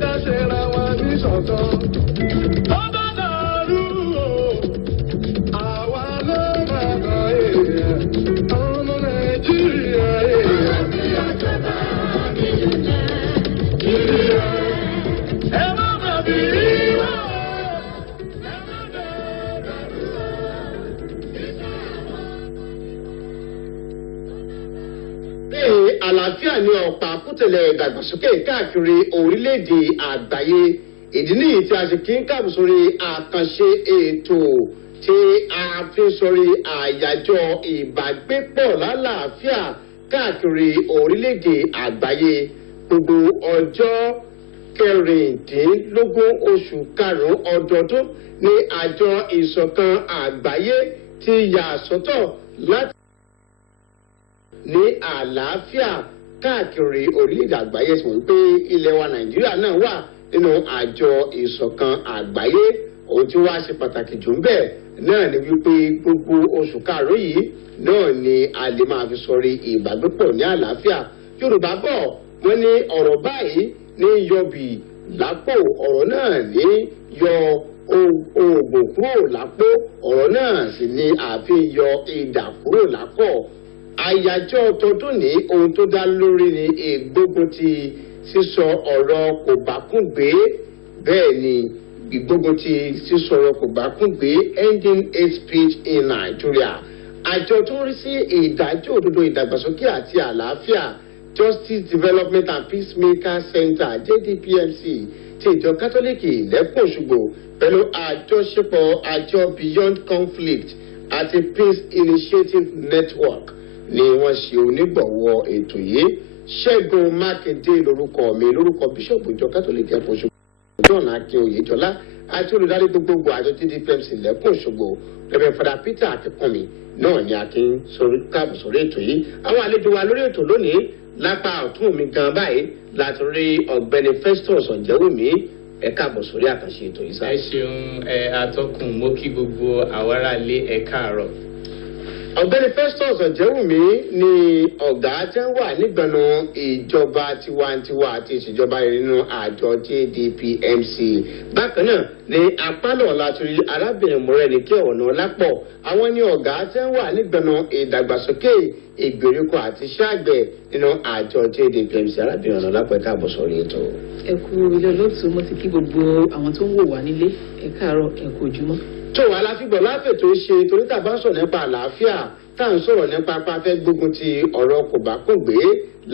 ká ṣe ra wa ní ṣọ̀kan. Tó bá dàrú o, àwa ló máa kàn èèyàn. Ọmọ Nàìjíríà èèyàn. Ẹ má má bí wá. Àlàáfíà ni ọ̀pá kútẹ̀lẹ̀ ìdàgbàsókè káàkiri orílẹ̀-èdè àgbáyé. Ìdí nìyí tí a ṣe kí ń káàbọ̀ sórí àkànṣe ètò tí a fi sórí àyájọ́ ìbágbépọ̀ lálàáfíà káàkiri orílẹ̀-èdè àgbáyé. Gbogbo ọjọ́ kẹrìndínlógún oṣù karùn-ún ọdọọdún ní àjọ ìṣọ̀kan àgbáyé ti yà sọ́tọ̀ láti ní àlàáfíà káàkiri orílẹ̀-èdè àgbáyé sọ wípé ilẹ̀ wa Nàìjíríà náà wà nínú àjọ ìṣọ̀kan àgbáyé. Ohun tí wàá ṣe pàtàkì jù ń bẹ̀ náà ni wípé gbogbo oṣù karùn-ún yìí náà ni a lè máa fi sọrí ìbágbépọ̀ ní àlàáfíà. Yorùbá bọ̀ wọ́n ní ọ̀rọ̀ báyìí ní yọbì lápò, ọ̀rọ̀ náà ní yọ oògùn kúrò lápò, ọ̀rọ̀ náà sì ni àfi yọ idà kúrò lápò. Àyájọ́ tọdún ní ohun tó dá lórí ni ìgbógun ti sísọ ọ̀rọ̀ kò bá kún gbé. Bẹ́ẹ̀ ni ìgbógun ti sísọ ọ̀rọ̀ kò bá kún gbé, ending hate speech in Nigeria. Àjọ tó ń rí sí ìdájọ́ òdodo, ìdàgbàsókè àti àlàáfíà, Justice Development and Peacemaker Center JDPMC ti ìjọ Kátólíìkì lẹ́kùn Òṣogbo pẹ̀lú àjọṣepọ̀ àjọ Beyond Conflict àti Peace Initiative Network ni wọ́n ṣe onígbọ̀wọ́ ètò yìí. Ṣẹ́gun Mákindé lórúkọ mi, lórúkọ bíṣọ̀bù ìjọ Kátólíìkì ẹ̀kọ́ Òṣogbo John Akínoyèjọlá àti olùdarí gbogbogbò àjọ JDPMC lẹ́kùn Òṣogbo Reverend Father Peter Akínkúnmi náà ni Akin káàbọ̀ sórí ètò yìí. Àwọn àlejò wa lórí ètò lónìí lápá ọ̀tún mi gan báyìí láti rí ọ̀gbẹ́ni Festus Ọ̀jẹ́wùmí. Ẹ káàbọ̀ sórí àkànṣe ètò yìí. Ẹ ṣeun atọ́kùn, mo kí gbogbo àwọn aráalé ẹ káàárọ̀. Ọ̀gbẹ́ni Festus Ọ̀jẹ́wùmí ni ọ̀gá tí wọ́n wà nígbànú ìjọba tiwantiwa àti ìṣèjọba nínú àjọ JDPMC. Bákan náà ni apálọ̀ láti rí arábìnrin Mọ́rẹ́nikẹ́ Ọ̀nàọlápọ̀. Àwọn ni ọ̀gá tí wọ́n wà nígbànú ìdàgbàsókè ìgbèríko àti iṣẹ́ àgbẹ̀ nínú àjọ JDPMC. Arábìnrin Ọ̀nàọlápọ̀ ẹ káàbọ̀ sórí ètò. Ẹ kú ilé olóòtú, mo ti kí gbogbo àwọn tó ń wò wá nílé. Ẹ káàárọ̀, ẹ kú ojúmọ́. Tó wà láfíbọ̀ láfètò ṣe torí tá a bá ń sọ̀rọ̀ nípa àlàáfíà, tá à ń sọ̀rọ̀ nípa afẹ́ gbógun ti ọ̀rọ̀ kòbákùngbé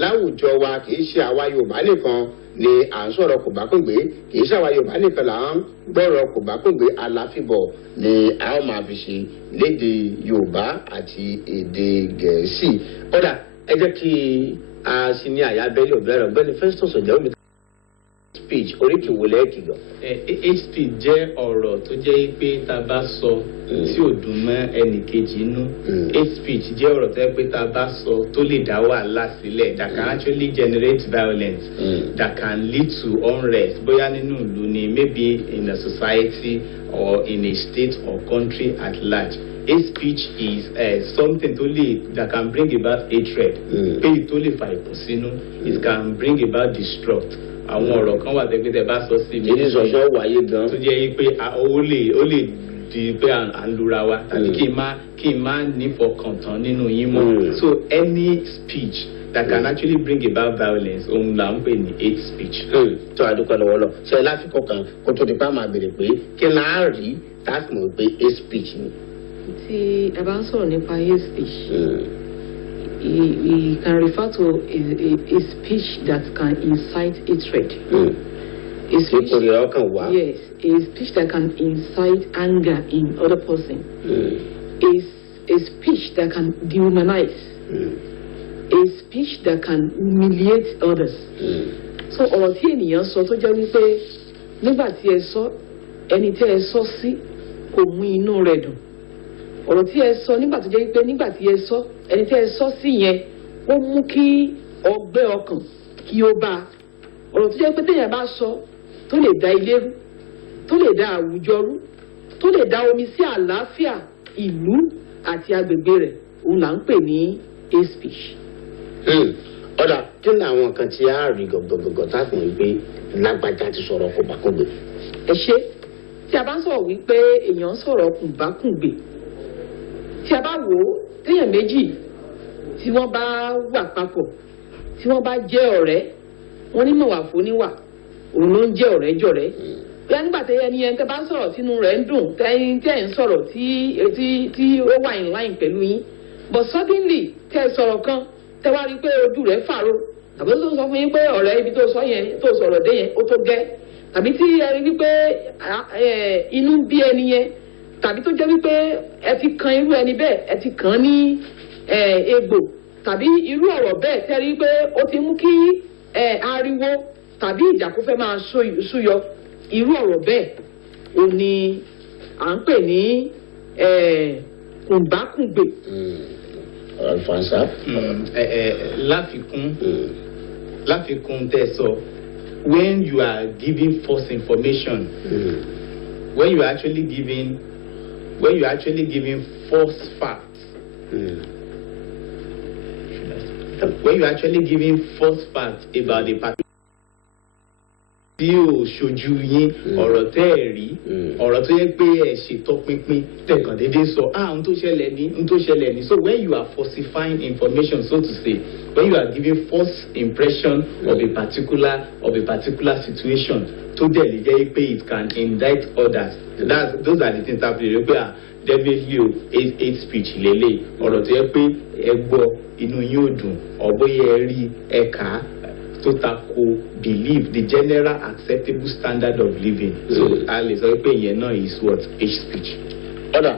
láwùjọ wa. Kì í ṣe àwa Yorùbá nìkan ni à ń sọ̀rọ̀ kòbákùngbé, kì í ṣe àwa Yorùbá nìkan là ń gbọ́rọ̀ kòbákùngbé. Aláfíbọ̀ ni a ó máa fi ṣe lédè Yorùbá àti èdè Gẹ̀ẹ́sì. Ọ̀dà ẹ jẹ́ kí a sì ní àyábẹ́lẹ̀ ọ̀bẹ̀rẹ̀ Ọ̀gbẹ́ni Festus Ọ̀jẹ́wùmí. Speech oríkì wo lẹ́ẹ̀kì gan. Hate speech jẹ́ ọ̀rọ̀ tó jẹ́ pé tá a bá sọ tí ò dùn mọ́ ẹnìkejì inú. Hate speech jẹ́ ọ̀rọ̀ tó jẹ́ pé tá a bá sọ tó lè dá wàhálà sílẹ̀, that can actually generate violence, that can lead to unrest, bóyá nínú ìlú ni, maybe in a society or in a state or country at large. Hate speech is something that can bring about hatred, pé tó lè fa ìkùnsínú, it can bring about destruct. Àwọn ọ̀rọ̀ kan wà tẹ́gbẹ́ bá sọ sí mi. Èyí sọ̀sọ́ wáyé gan. Tó jẹ́ pé ó lè di pé à ń lura wa tàbí kí n má nífọkàntán nínú yín mọ́. So any speech that can actually bring about violence òun là ń pè ní hate speech. Tó a dúpẹ́ lọ́wọ́ lọ ṣe láfikún kan kó tó di pa máa béèrè pé kí n á rí táàkì mọ̀ pé hate speech ni. Tí a bá ń sọ̀rọ̀ nípa hate speech, we can refer to a speech that can incite hatred. A speech, yes, a speech that can incite anger in other person. A speech that can dehumanize. A speech that can humiliate others. So ọ̀rọ̀ tí ènìyàn sọ tó jẹ́ wípé nígbà tí ẹ sọ, ẹni tí ẹ sọ sí kò mú inú rẹ̀ dùn. Ọ̀rọ̀ tí ẹ sọ nígbà tó jẹ́ wípé nígbà tí ẹ sọ, ẹni tí ẹ sọ sí yẹn ó mú kí ọgbẹ́ ọkàn kí ó bá. Ọ̀rọ̀ tó jẹ́ pé téèyàn bá sọ tó lè dá ilé rú, tó lè dá àwùjọ rú, tó lè dá omi sí àlàáfíà ìlú àti agbègbè rẹ̀, òun là ń pè ní hate speech. Ọ̀dà kí ni àwọn kan tí a rí gọ̀gọ̀gọ̀gọ̀ tá a fi hàn pé lágbájá ti sọ̀rọ̀ kòbákùngbé. ẹ ṣe tí a bá ń sọ̀rọ̀ wípé èèyàn ń sọ̀rọ̀ kòbákùngbé tí a bá wò ó téèyàn méjì tí wọ́n bá wà papọ̀ tí wọ́n bá jẹ́ ọ̀rẹ́ wọ́n ní mọ̀wà fóníwà òun ló ń jẹ́ ọ̀rẹ́ jọ̀rẹ́ bóyá nígbà tí ẹni yẹn tẹ́ bá ń sọ̀rọ̀ tínú rẹ̀ ń dùn tẹ́ ń sọ̀rọ̀ tí ó wà in line pẹ̀lú yín but suddenly tẹ́ ẹ sọ̀rọ̀ kan tẹ́ wá rí i pé ojú rẹ̀ fàró tàbí tó sọ fún yín pé ọ̀rẹ́ ibi tó sọ yẹn tó sọ̀rọ̀ dé yẹn ó tó gẹ́ tàbí tí ẹ rí wípé inú bí ẹni yẹn tàbí tó jẹ́ wípé ẹ ti kan irú ẹni bẹ́ẹ̀ ẹ ti kàn ní egbò tàbí irú ọ̀rọ̀ bẹ́ẹ̀ tẹ́ rí pé ó ti mú kí ariwo tàbí ìjà kó fẹ́ máa súyọ irú ọ̀rọ̀ bẹ́ẹ̀ ò ní à ń pè ní kùnbákùngbè. Alfonso. láfikún tẹ́ sọ when you are giving false information when you are actually giving false facts when you are actually giving false facts about a particular bí o ṣojú yín ọ̀rọ̀ tẹ́ ẹ̀ rí ọ̀rọ̀ tó yẹ pé ẹ̀ ṣètò pinpin tẹ̀kàn déédéé sọ ohun tó ṣẹlẹ̀ ní so when you are falsifying information so to say when you are giving false impression of a particular situation tó dẹ̀ lè jẹ́ pé it can indict others those are the things that we pé definitely o hate speech lélẹ̀ ọ̀rọ̀ tó yẹ pé ẹ gbọ́ inú yín ò dùn ọ̀bọ̀yẹ rí ẹ̀ka tó tako believe the general acceptable standard of living so a lè sọ pé ìyẹn náà is what hate speech. ọ̀dà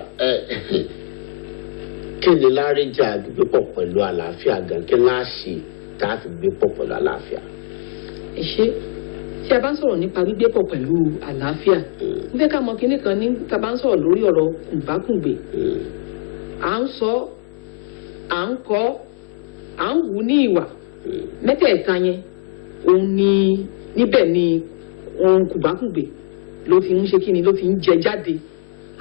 kí ni láríjà gbé pọ̀ pẹ̀lú àlàáfíà gan kí láà ṣe tá a fi gbé pọ̀ pẹ̀lú àlàáfíà. ẹ ṣe tí a bá ń sọ̀rọ̀ nípa gbígbé pọ̀ pẹ̀lú àlàáfíà ń fẹ́ ká mọ kinní kan ní tá a bá ń sọ̀rọ̀ lórí ọ̀rọ̀ kùnbákùngbé à ń sọ à ń kọ́ à ń wù ní ìwà mẹ́tẹ̀ẹ̀ta yẹn òun ni níbẹ̀ ni ohun kùbákùngbé ló fi ń ṣe kí ni ló fi ń jẹ jáde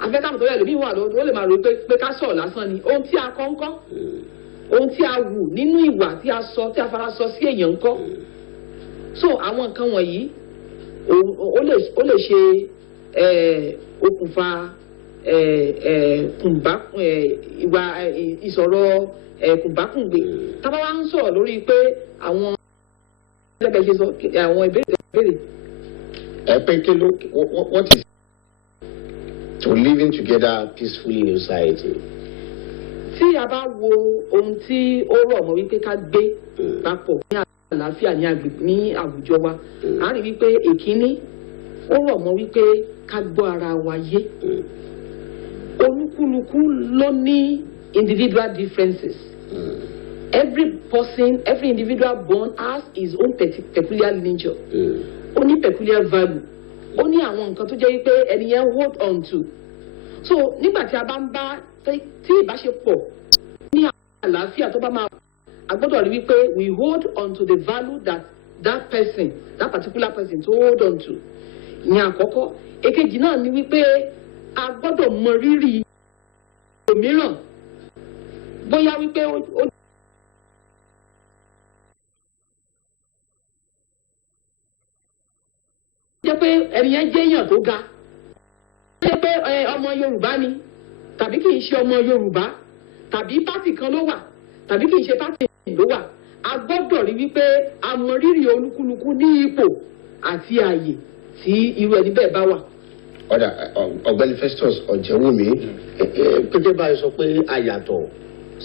afẹ́kàmù tó yẹ lómi wà ló lè máa rò pé ká sọ̀rọ̀ lásán ni ohun tí a kọ́ ń kọ́ ohun tí a wù nínú ìwà tí a sọ tí a fara sọ sí èèyàn ń kọ́ so àwọn nǹkan wọ̀nyí ó lè ṣe okùnfà ìwà ìsọ̀rọ̀ kùbákùngbé tá bá wá ń sọ̀rọ̀ lórí pé àwọn ẹgbẹ́ ṣe sọ àwọn ìbéèrè. ẹ pé kí ló what is to living together peacefully in a society. tí a bá wo ohun tí ó rọ̀ mọ́ wípé ká gbé papọ̀ ní àlàáfíà ní àwùjọ wa a rí wípé èkíní ó rọ̀ mọ́ wípé ká gbọ́ ara wa yé olúkúlùkù ló ní individual differences. Every person, every individual born has his own peculiar nature. Ó ní peculiar value. Ó ní àwọn nǹkan tó jẹ́ wípé ẹnìyẹn hold on to. So nígbà tí a bá ń bá tí ìbáṣepọ̀ ní àlàáfíà tó bá máa a gbọ́dọ̀ rí wípé we hold on to the value that person, that particular person to hold on to. Ìyẹn àkọ́kọ́. Èkejì náà ni wípé a gbọ́dọ̀ mọ rírì òmíràn. Bóyá wípé ó jẹ́ pé ẹnìyẹn jẹ́ èèyàn tó ga jẹ́ pé ọmọ Yorùbá ni tàbí kì í ṣe ọmọ Yorùbá tàbí pátì kan ló wà tàbí kì í ṣe pátì ló wà a gbọ́dọ̀ rí wípé a mọ rírì olúkúlùkù ní ipò àti ààyè tí irú ẹni bẹ́ẹ̀ bá wà. ọ̀dà ọ̀gbẹ́ni Festus Ọ̀jẹ̀wùmí pété báyìí sọ pé a yàtọ̀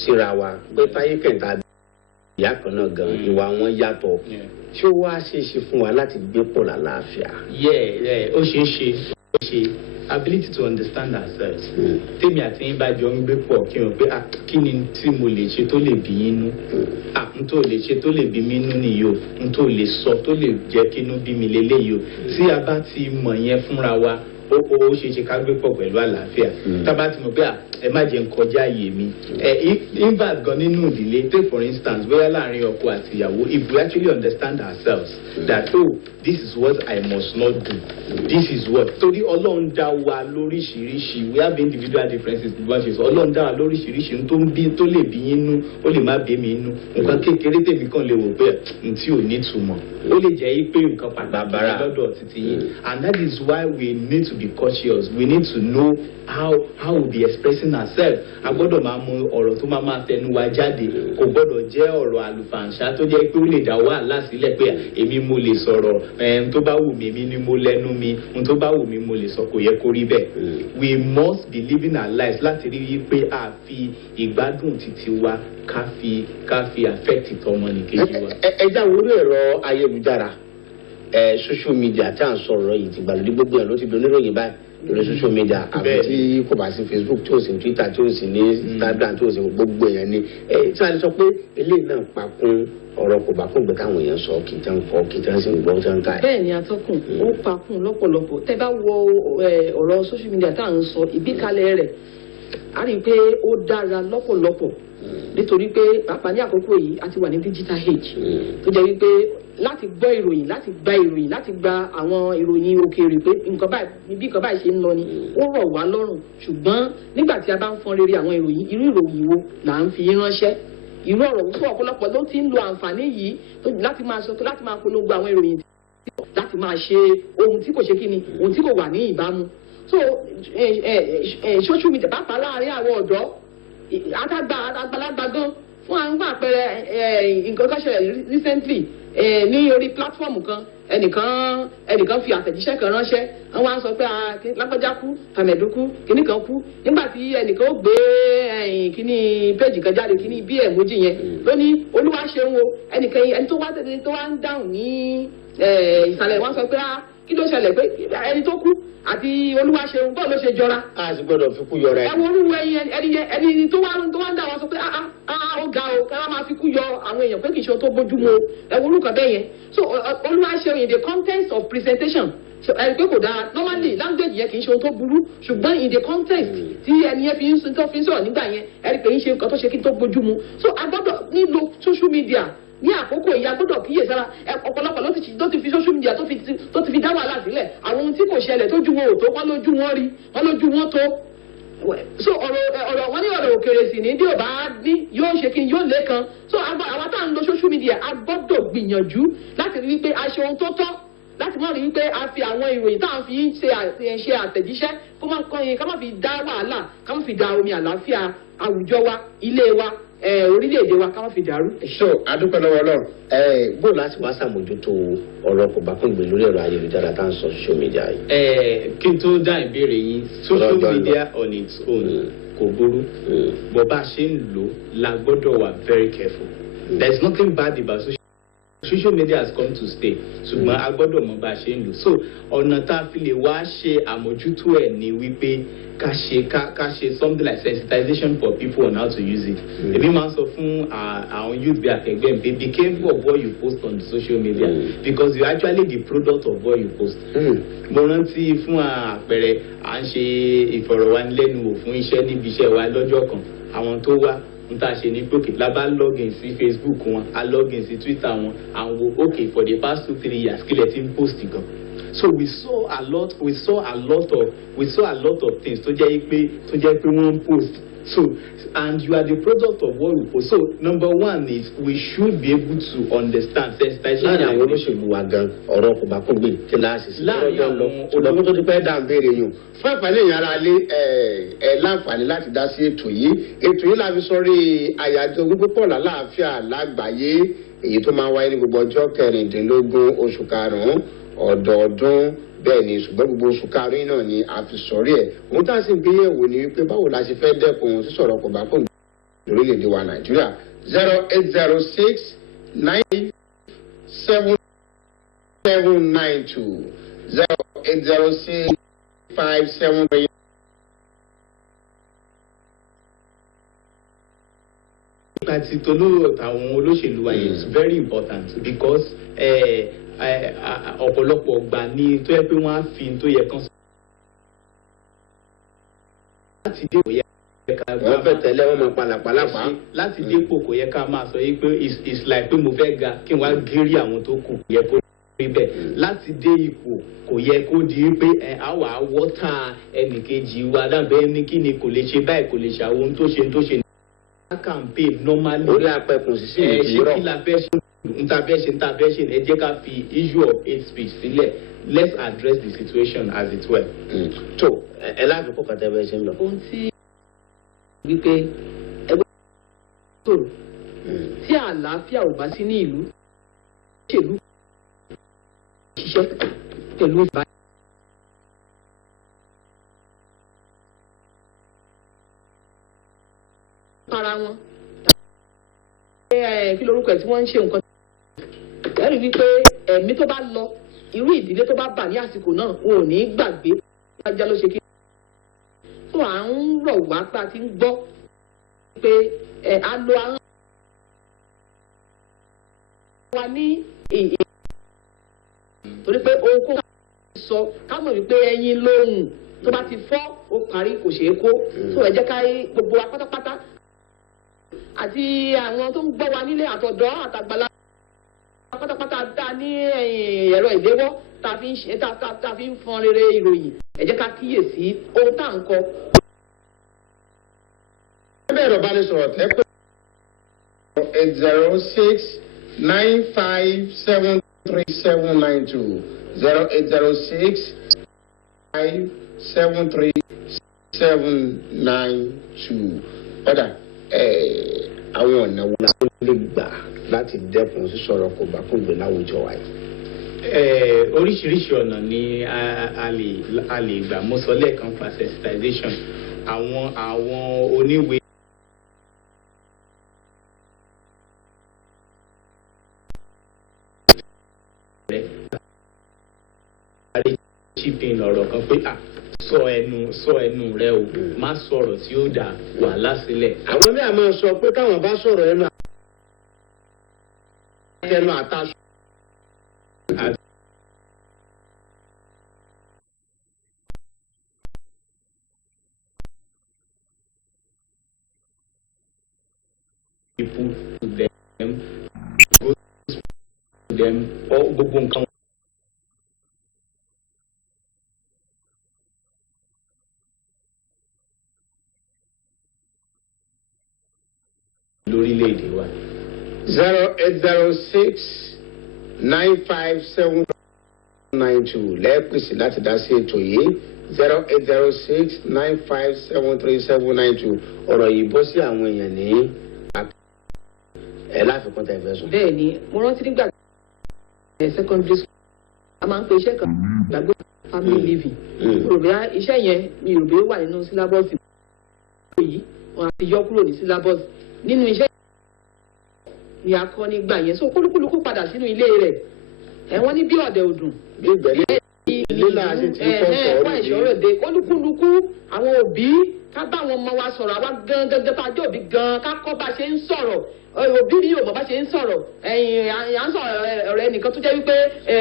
síra wa pé táyé kẹta ìyá kan náà gan ìwà wọn yàtọ̀ ṣé ó wá ṣe é ṣe fún wa láti gbé pọ̀ lálàáfíà. ó ṣeé ṣe ability to understand ourselves. tèmi àti yín bá jọ ń gbé pọ̀ kí n rò pé kí ni tí mo lè ṣe tó lè bí yín nú n tó lè ṣe tó lè bí mi nú nìyí o n tó lè sọ tó lè jẹ́ kí inú bí mi lélẹ́yìí o tí a bá ti mọ̀ yẹn fúnra wa ó ṣe ṣe ká gbé pọ̀ pẹ̀lú àlàáfíà tábà tí mo pé ẹ má jẹ́ n kọjá àyè mi invert gan nínú ìdílé take for instance bóyá láàrin ọkọ àti ìyàwó if we actually understand ourselves that this is what I must not do this is what torí Ọlọ́run dá wa lóríṣiríṣi we have individual differences bí wọ́n ṣe sọ Ọlọ́run dá wa lóríṣiríṣi tó lè bí yín nú ó lè má bí mi nú nǹkan kékeré tèmi kan lè wò pé n tí ò ní túmọ̀ ó lè jẹ́ pé nǹkan pàtàkì lọ́dọ̀ títí yín and that is why we need to be cautious we need to know how we be expressing ourselves a gbọ́dọ̀ máa mú ọ̀rọ̀ tó máa tẹnu wa jáde kò gbọ́dọ̀ jẹ́ ọ̀rọ̀ àlùfàǹṣá tó jẹ́ pé ó lè dá wàhálà sílẹ̀ pé èmi mo lè sọ̀rọ̀ tó bá wù mí èmi ni mo lẹ́nu mi tó bá wù mí mo lè sọ kò yẹ kó rí bẹ́ẹ̀ we must be living our lives láti rí i pé a fi ìgbádùn títí wa ká fi affect ìtọ́mọnìkejì wa. ẹ jáwé orí ẹ̀rọ ayélujára social media tí à ń sọ̀rọ̀ yìí ti gbàlódé gbogbo ẹ̀ ló ti doníròyìn báyìí lórí social media àbí tí kò bá sí Facebook tí ò sí Twitter tí ò sí ní Instagram tí ò sí gbogbo èèyàn ní tí wọ́n sọ pé eléyìí náà pa kún ọ̀rọ̀ kò bá kún gbé káwọn èèyàn sọ kì í tán kọ́ kì í tán sí gbọ́ tán ká. bẹ́ẹ̀ ni atọ́kùn ó pa kún lọ́pọ̀lọpọ̀ tẹ́ bá wo ọ̀rọ̀ social media tá à ń sọ ìgbékalẹ̀ rẹ̀ a rí i pé ó dára lọ́pọ̀lọpọ̀ nítorí pé pàápàá ní àkókò yìí a ti wà ní digital age tó jẹ́ wípé láti gbọ́ ìròyìn láti gba ìròyìn láti gba àwọn ìròyìn òkèèrè pé nǹkan báyìí bí nǹkan báyìí ṣe ń lọ ni ó rọ̀ wá lọ́rùn ṣùgbọ́n nígbà tí a bá ń fọn rere àwọn ìròyìn irú ìròyìn wo là ń fi ránṣẹ́ irú ọ̀rọ̀ wípé ọ̀pọ̀lọpọ̀ ló ti ń lo àǹfààní yìí láti máa sọ láti máa polongo àwọn ìròyìn láti máa ṣe ohun tí kò ṣe kí ni ohun tí kò wà ní ìbámu so social media pàápàá láàárín àwọn ọ̀dọ́ àgbàlagbà gan fún àwọn àpẹẹrẹ nǹkan kan ṣẹlẹ̀ recently ní orí platform kan ẹnìkan fi àtẹ̀jíṣẹ́ kan ránṣẹ́ wọ́n wá ń sọ pé lágbájá kú tàmẹ̀dú kú kíní kan kú nígbà tí ẹnìkan ó gbé kíní péjì kan jáde kíní bí ẹ̀mójì yẹn ló ní olúwa ṣeun o ẹni tó wá ń dáhùn ní ìsàlẹ̀ wọ́n sọ pé kí ló ṣẹlẹ̀ pé ẹni tó kú àti olúwa ṣeun bọ́ọ̀ ló ṣe jọra. a sì gbọ́dọ̀ fi kú yọra ẹ. ẹ wo orúwọ ẹni tó wá ń dá wọn sọ pé ó ga o ká máa fi kú yọ àwọn èèyàn pé kì í ṣe tó bójúmu o ẹ wo orúkọ bẹ́ẹ̀ yẹn so olúwa ṣeun in the context of presentation ẹ pé kò dáa normally language yẹn kì í ṣe ohun tó burú ṣùgbọ́n in the context tí ẹni yẹn fi ń sọ̀rọ̀ nígbà yẹn ẹ rí pé ń ṣe nǹkan tó ṣe kí n tó bójúmu so a gbọ́dọ̀ nílò social media ní àkókò yìí a gbọ́dọ̀ kíyèsára ọ̀pọ̀lọpọ̀ ló ti fi social media tó ti fi dá wàhálà sílẹ̀ àwọn ohun tí kò ṣẹlẹ̀ tójú wọn ò tó wọ́n lójú wọn rí wọ́n lójú wọn tó so ọ̀rọ̀ wọn ní ọ̀rọ̀ òkèèrè sì ní bí ò bá ní yóò ṣe kí n yóò lé kan so àwọn tá à ń lo social media a gbọ́dọ̀ gbìyànjú láti rí wípé a ṣe ohun tó tọ́ láti mọ̀ rí wípé a fi àwọn ìròyìn tá à ń fi ṣe àtẹ̀jíṣẹ́ ká má fi dá wàhálà ká má fi dá omi àlàáfíà àwùjọ wa ilé wa orílẹ̀-èdè wa ká má fi dàrú. so adúpẹ́ lọ́wọ́ Ọlọ́run bó láti wá sàmójútó ọ̀rọ̀ kò bá kún gbé lórí ẹ̀rọ ayélujára tá à ń sọ social media yìí. kí n tó dá ìbéèrè yín social media on its own kò burú bó bá ṣe ń lò la gbọ́dọ̀ wà very careful there is nothing bad about social media has come to stay ṣùgbọ́n a gbọ́dọ̀ mọ̀ bá a ṣe ń lò so ọ̀nà tá a fi lè wá ṣe àmójútó ẹ̀ ni wípé ká ṣe something like sensitization for people on how to use it. èmi máa ń sọ fún àwọn youth bí akẹgbẹ́ mi be careful of what you post on the social media because you are actually the product of what you post. mo rántí fún àpẹẹrẹ à ń ṣe ìfọ̀rọ̀wánilẹ́nuwò fún iṣẹ́ níbi iṣẹ́ wa lọ́jọ́ kan àwọn tó wá n ta ṣe ní pé la bá login sí Facebook wọn a login sí Twitter wọn and wo okay for the past 2-3 years kílẹ̀ tí ń post gan so we saw a lot of things tó jẹ́ pé wọ́n post so and you are the product of what we post so number one is we should be able to understand sensitization. láàrin àwọn olóṣèlú wa gan ọ̀rọ̀ kò bá kó gbé kíláàsì sí lọ́jọ́ lọ ṣùgbọ́n tó ti pẹ́ dà ń béèrè yìí fún àǹfààní ìyára lé láǹfààní láti dá sí ètò yìí la fi sọrí àyájọ́ gbogbo pọ̀ lálàáfíà lágbàáyé èyí tó máa wáyé ní gbogbo ọjọ́ 16 oṣù karùn-ún ọdọọdún bẹ́ẹ̀ ni ṣùgbọ́n gbogbo oṣù karùn-ún náà ni a fi sọrí ẹ̀ ohun tá a sì ń gbéyẹ̀wò ni wípé báwo la ṣe fẹ́ dẹ́kun sísọ̀rọ̀ kò bá kó lórílẹ̀‐èdè wa Nàìjíríà 0806 977 792 0806 57. nípa ti tolóò àwọn olóṣèlú wa yẹn is very important because ọ̀pọ̀lọpọ̀ gbà ní tó yẹ pé wọ́n á fi tó yẹ kán láti dé kò yẹ ká wọ́n fẹ́ tẹ́lẹ̀ wọ́n máa palàpalàpá. láti dépò kò yẹ ká máa sọ yìí pé it's like pé mo fẹ́ ga kí n wá gérí àwọn tó kù kò yẹ kó rí bẹ́ẹ̀ láti dé ipò kò yẹ kó di pé àwa wọ́tà ẹnìkejì wa lábẹ́ ní kí ni kò lè ṣe báyìí kò lè ṣe àwọn ohun tó ṣe campaign normally. orí apẹkùn sí ìdírọ̀. ṣé kí la fẹ́ ṣe nta fẹ́ ṣe ẹ jẹ́ ká fi issue of hate speech sílẹ̀ let's address the situation as it were. tó ẹ láti kó kàtẹ́ bẹ́ẹ̀ ṣe ń lọ. ohun tí wípé ẹgbẹ́ sọ̀rọ̀ tí àlàáfíà ò bá sí ní ìlú ṣèlú ṣiṣẹ́ pẹ̀lú ìbá. para wọn kí lorúkọ ẹ̀ tí wọ́n ń ṣe nǹkan ẹ̀rí wípé ẹ̀mí tó bá lọ irú ìdílé tó bá bà ní àsìkò náà wọn ò ní gbàgbé wájá ló ṣe kí. tó à ń rọ̀ wá pé a ti ń gbọ́ pé a lo ahọ́n wa ní torí pé ohun kó sọ ká mọ̀ wípé ẹyin lóhùn tó bá ti fọ́ ó parí kò ṣeé kó tó ẹ jẹ́ ká gbogbo wa pátápátá àti àwọn tó ń gbọ́ wa nílé àtọ̀dọ́ àtàgbàlá pátápátá dá ní ẹ̀rọ ìléwọ́ tá a fi ń fọn rere ìròyìn ẹ jẹ́ ká kíyèsí ohun tá à ń kọ. ẹgbẹ́ ẹ̀rọ ìbánisọ̀rọ̀ tẹ́ pé 806-9573792 0806-9573792 ọ̀dà àwọn ọ̀nà wo la lè gbà láti dẹ́kun sísọ̀rọ̀ kò bá kún gbé láwùjọ wa yìí. Oríṣiríṣi ọ̀nà ni a lè gbà mo sọ lẹ́ẹ̀kan pa sensitization àwọn oníwèé. chipping ọ̀rọ̀ kan pé sọ ẹnu rẹ o má sọ̀rọ̀ tí ó dá wàhálà sílẹ̀. àwọn bí a máa sọ pé káwọn bá sọ̀rọ̀ ẹnu àtàṣọ. people to them gbogbo nǹkan. lórílẹ̀-èdè wa. 080695792 lẹ́ẹ̀pẹ̀sì láti dá sí ètò yìí 08069573792 ọ̀rọ̀ yìí bọ́ sí àwọn èèyàn ní láfikún tẹ̀ fẹ́ sùn. bẹ́ẹ̀ ni mo rántí nígbà secondary school a máa ń pe iṣẹ́ kan gbàgbé family living yorùbá iṣẹ́ yẹn ni yorùbá wà nínú sílábọ̀sì yìí wọn àti yọ kúrò ní sílábọ̀sì nínú iṣẹ́ ni a kọ́ nígbà yẹn so kúlúkúlùkù padà sínú ilé rẹ̀ wọ́n ní bí ọ̀dẹ̀ òdùn. bí ìgbẹ́lẹ̀ lílà àti tí kò sọ̀rọ̀ ní ìṣòro de kúlúkúlùkù àwọn òbí ká bá àwọn ọmọ wa sọ̀rọ̀ àwa gangan bá jẹ́ òbí gan ká kọ́ bá ṣe ń sọ̀rọ̀ òbí ni yóò bọ̀ bá ṣe ń sọ̀rọ̀ à ń sọ̀rọ̀ ọ̀rẹ́ nìkan tó jẹ́ wípé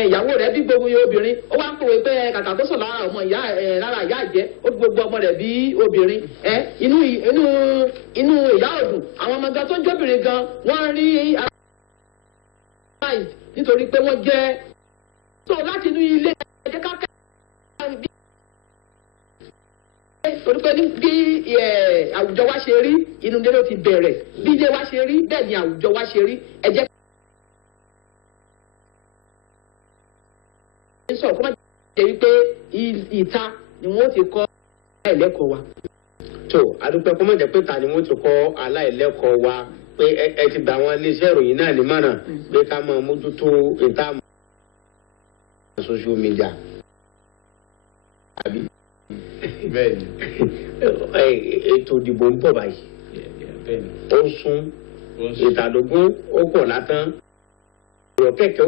ìyàwó rẹ̀ bí gbogbo obìnrin ó wá ń pòwe pé kàkà tó sọ̀ lára ọmọ ìyá lára ìyá ìjẹ́ ó gbogbo ọmọ rẹ̀ bí obìnrin inú ìyá òdùn àwọn ọmọ gan tó ń jóbìnrin gan wọ́n rí nítorí pé wọ́n jẹ́ so láti inú ilé ẹ̀jẹ̀ kákẹ́ torí pé bí àwùjọ wa ṣe rí inú ilé ló ti bẹ̀rẹ̀ bí ilé wa ṣe rí bẹ́ẹ̀ ni àwùjọ wa ṣe rí ẹ̀jẹ̀ sọ̀rọ̀ kó má jẹ́ wípé ìta ni wọ́n ti kọ́ aláìlẹ́kọ̀ọ́ wa. tó adúpẹ́ kó má jẹ́ pé ta ni wọ́n ti kọ́ aláìlẹ́kọ̀ọ́ wa pé ẹ ti gbà wọn iléeṣẹ́ ìròyìn náà ní mọ̀nà pé ká máa mójútó ìta social media. àbí. bẹ́ẹ̀ni. ètò ìdìbò ń bọ̀ báyìí. ó sún ìtàdógún ó pọ̀ látán. ọ̀rọ̀ kẹ̀kẹ́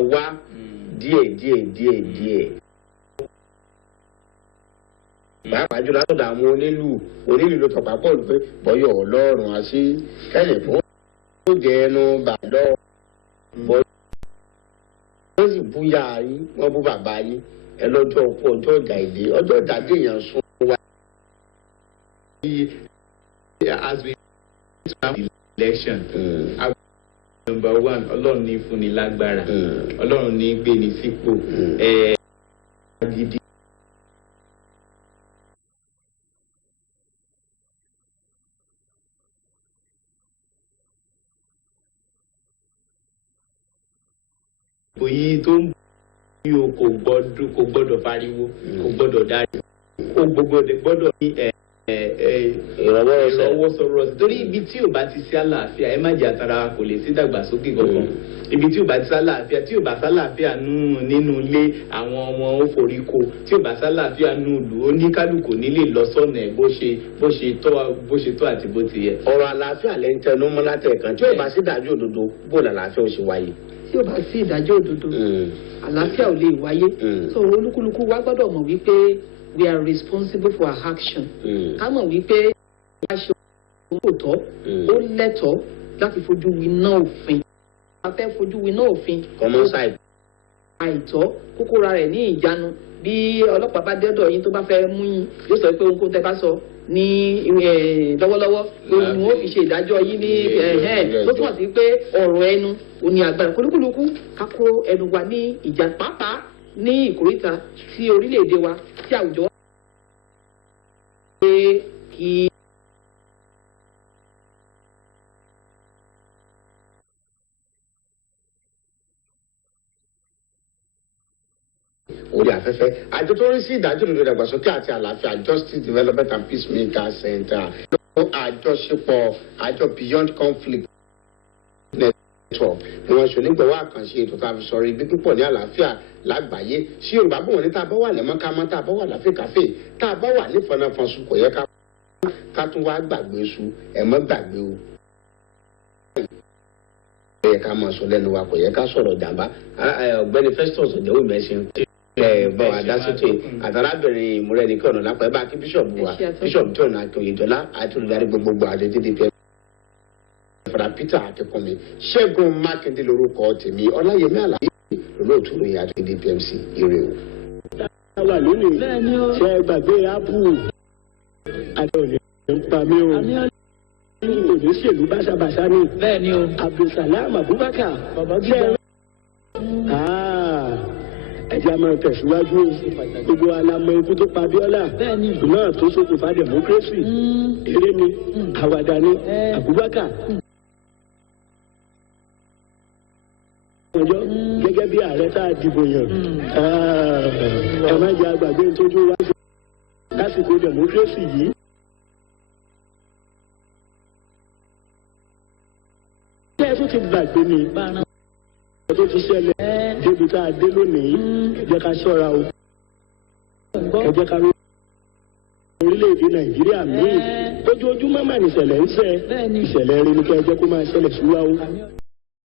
ó wá díẹ̀. pàápàá jùlọ látọ̀dọ̀ àwọn onílù ló tọ̀pá pọ̀ pé bọ́yọ̀ ọlọ́run àti kẹ́lẹ̀ fún ó jẹ ẹnu bàdọ́ bọ́yọ̀ wọ́n sì búyà yín wọ́n bú bàbá yín ẹ lọ́jọ́ ọkú ọjọ́ ìjà ìdè ọjọ́ ìjà déèyàn sún wa as we have election, number one, Ọlọ́run ní fúnni lágbára, Ọlọ́run ní gbé ní sípò, gidi. Òyì tó ń bí o kò gbọ́dọ̀ pariwo, kò gbọ́dọ̀ dárí, kò gbọ́dọ̀ ní ìrọwọ́ sọ̀rọ̀ torí ibi tí ò bá ti sí àlàáfíà ẹ má jẹ́ àtàrà kò lè sí ìdàgbàsókè kankan. Ibi tí ò bá ti sí àlàáfíà, tí ò bá sí àlàáfíà nínú ilé àwọn ọmọ ó forí ko, tí ò bá sí àlàáfíà nínú ìlú oníkálukú nílé lọ sọ́nà ẹ̀ bó ṣe tọ́ àti bó ti yẹ. Ọ̀rọ̀ àlàáfíà lẹ́ ń tẹnu mọ́ látẹ̀kan tí ò bá sí ìdájọ́ òdodo bó làlàáfíà ó ṣe wáyé. Tí ò bá sí ìdájọ́ òdodo àlàáfíà ò lè wáyé. So olúkúlùkù wa gbọ́dọ̀ mọ̀ wípé we are responsible for our action. Ká mọ̀ wípé wá ṣe ohun kò tọ́, ó lẹ́tọ̀ọ́ láti fojú winá òfin. A fẹ́ fojú winá òfin. Common side. Àìtọ́ kókóra rẹ̀ ní ìjánu. Bí ọlọ́pàá bá dẹ́dọ̀ yín tó bá fẹ́ mú yín, yóò sọ pé ohunkóhun tẹ́ bá sọ ní lọ́wọ́lọ́wọ́ ni wọ́n fi ṣe ìdájọ́ yín ní tó túmọ̀ sí pé ọ̀rọ̀ ẹnu ò ní agbára. Kúlúkúlùkù ká kó ẹnu wa ní ìjà pàápàá ní ìkóríta tí orílẹ̀-èdè wa tí àwùjọ ṣe kí. Orí afẹ́fẹ́ àjọ tó rí sí ìdájọ́ òdodo ìdàgbàsókè àti àlàáfíà Justice Development and Peacemaker Center àjọṣepọ̀ àjọ Beyond Conflict Network ni wọ́n ṣe onígbọ̀wọ́ àkànṣe ètò tá a fi sọ̀rọ̀ ibi púpọ̀ ní àlàáfíà lágbàáyé sí Yorùbá bò wọ́n ní tá a bá wà lẹ́mọ́ ká mọ́ tá a bá wà láfẹ́ káfẹ́ tá a bá wà ní fọnáfọnsu kò yẹ ká tún wá gbàgbé su ẹ̀ mọ́ gbàgbé o. Kò yẹ ká máa sọ lẹ́nu wa kò yẹ ká sọ̀rọ̀ jàmbá. Ọ̀gbẹ́ni Festus Ọ̀jẹ̀wò mẹ́sìn bọ́ àdásókè àtàlábìnrin ìmúrẹ́nìkẹ́ ọ̀nà lápá ẹ̀bá kí bíṣọ̀bù wa bíṣọ̀bù John Akínyẹ̀dọ́lá àti olùdarí gbogbogbò àjọ DDP Fara Peter Akínkúnmi Ṣẹ́gun Mákindé lórúkọ tèmi Ọláyẹmí Àlàyé olóòtú ròyìn àti DPMC ire o. Wà lónìí ṣe gbàgbé ápù àti òní ń pa mí o. Olóṣèlú báṣabàṣá ni Abdulsalam Abubakar ṣe ẹja máa tẹ̀síwájú gbogbo alamọ ikú tó pa Abíọ́lá náà tó ṣokùnfà democracy eré ni àwàdà ni Abubakar ọjọ́ gẹ́gẹ́ bí ààrẹ tá a dìbò yàn ẹ má jẹ́ àgbàgbé nítorí wá sí lásìkò democracy yìí. ṣé ẹ tún ti gbàgbé ni tó ti ṣẹlẹ̀ débi tá a dé lónìí ẹ jẹ́ ká ṣọ́ra o ẹ jẹ́ ká orílẹ̀-èdè Nàìjíríà míì ojoojúmọ́ mà ní ìṣẹ̀lẹ̀ ń ṣẹ ìṣẹ̀lẹ̀ rẹ ni kí ẹ jẹ́ kó máa ṣẹlẹ̀ sí wa o.